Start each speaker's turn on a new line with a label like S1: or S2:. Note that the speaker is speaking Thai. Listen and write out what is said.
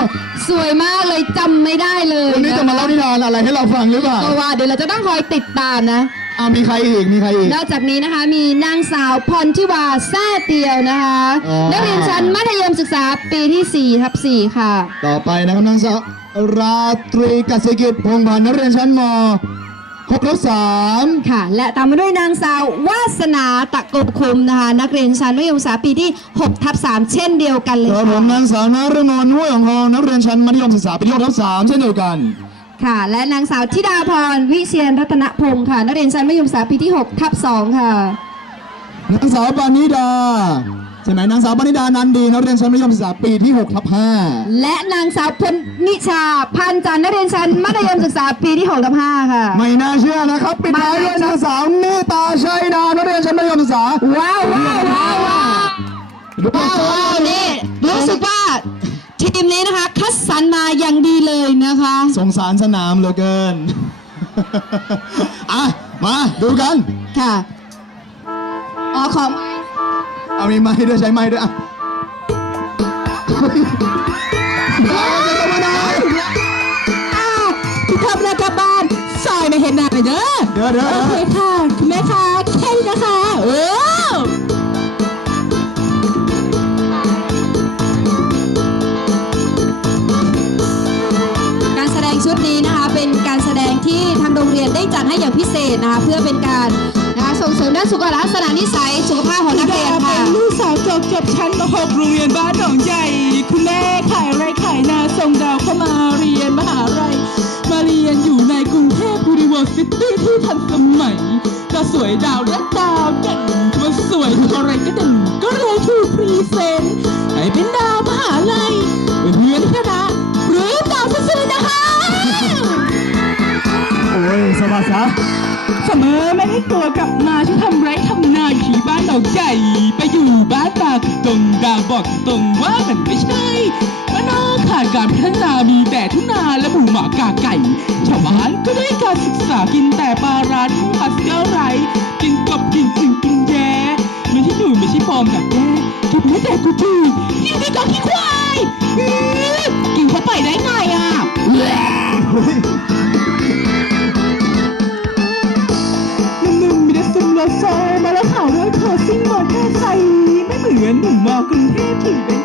S1: สวยมากเลยจำไม่ได้เลย
S2: วันนี้จะมาเล่านิทานอะไรให้เราฟังหรือเปล่า
S1: ก็ว่าเดี๋ยวเราจะต้องคอยติดตามนะ
S2: มีใครอีกมีใครอีก
S1: นอกจากนี้นะคะมีนางสาวพรทิวาแซ่เตียวนะคะ
S2: อ๋อ
S1: นักเรียนชั้นมัธยมศึกษาปีที่4/4ค่ะ
S2: ต่อไปนะครับนางสาวราตรีกสิกิจพงษ์พันธ์นักเรียนชั้นม6/3
S1: ค่ะ และตามมาด้วยนางสาววาสนาตะโกคุมนะคะนักเรียนชั้นมัธยมศึกษาปีที่6/3เช่นเดียวกันเลย
S2: ครับผ
S1: ค่ะ
S2: มนางสาวนฤมลห้วยของทองนักเรียนชั้นมัธยมศึกษาปีที่6/3เช่นเดียวกัน
S1: ค่ะ และนางสาวธิดาพรวิเชียนรัตนพงศ์ค่ะนักเรียนชั้นมัธยมศึกษาปีที่6/2ค่ะ
S2: นางสาวปานิดาใช่ไหมนางสาวปานิดานันดีนักเรียนชั้นมัธยมศึกษาปีที่6/5
S1: และนางสาวพลนิชาพันจันทร์นักเรียนชั้นมัธยมศึกษาปีที่6/5ค่ะ
S2: ไม่น่าเชื่อนะครับปิดท้ายด้วยนางสาวนิตาชัยนานักเรียนชั้นมัธยมศึกษา
S1: ว้าวว้าวว้าวว้าว
S2: ดู
S1: ว้าวว้าวนี่รู้สึกว่าทีมนี้นะคะคัดสรรมาอย่างดีเลยนะคะ
S2: สงสารสนามเหลือเกิน มาดูกัน
S1: ค่ะอ๋อขอ
S2: มีไม้ด้วยใช้ไม้ด้วย
S1: พี่ทำรายการบ้านซอยไม่เห็นหน้าเลยเด้อ
S2: เดี๋ยว
S1: โอเคค่ะคุณแม่ค่ะแค่นี้นะคะการแสดงชุดนี้นะคะเป็นการแสดงที่ทางโรงเรียนได้จัดให้อย่างพิเศษนะคะเพื่อเป็นการนะคะส่งเสริมด้านสุขลักษณะนิสัยสุขภาพของนักเรียนค่ะ
S3: เป็นลูกสาวจบชั้นม.6 โรงเรียนบ้านหนองใหญ่ คุณแม่ขายไร่ขายนาส่งดาวเข้ามาเรียนมหาลัยมาเรียนอยู่ในกรุงเทพยูนิเวอร์ซิตี้ที่ทันสมัยก็สวยดาวและดาวเด่นมันสวยอะไรก็เด่นก็เลยถูกพรีเซนต์ให้เป็นดาวมหาลัยเป็นเพื่อนคณะหรือดาวซื่อๆนะคะ
S2: โอ้ยสวัสดีครับ
S3: เสมอไม่ให้ตัวกลับมาที่ทำไรทำนาอยู่ที่บ้านหนองใหญ่ไปอยู่บ้านตาตรงดาวบอกตรงว่ามันไม่ใช่บ้านนอกขาดการพัฒนามีแต่ทุ่งนาและหมูหมากาไก่ชาวบ้านก็ได้การศึกษากินแต่ปลาร้าที่พาสเกลไรกินกบกินสิงกินแย่ไม่ใช่หนูไม่ใช่ปอมกับแย่กินไม่แต่กูจีกินไม่กับขี้ควายกินเข้าไปได้ไงอ่ะนุ่มๆมีแต่ซุ่มโลโซมาแล้วข่าวเรื่องเธอซิ่งมอเตอร์ไซค์ไม่เหมือนหนุ่มมอกรุงเทพขี่เป็น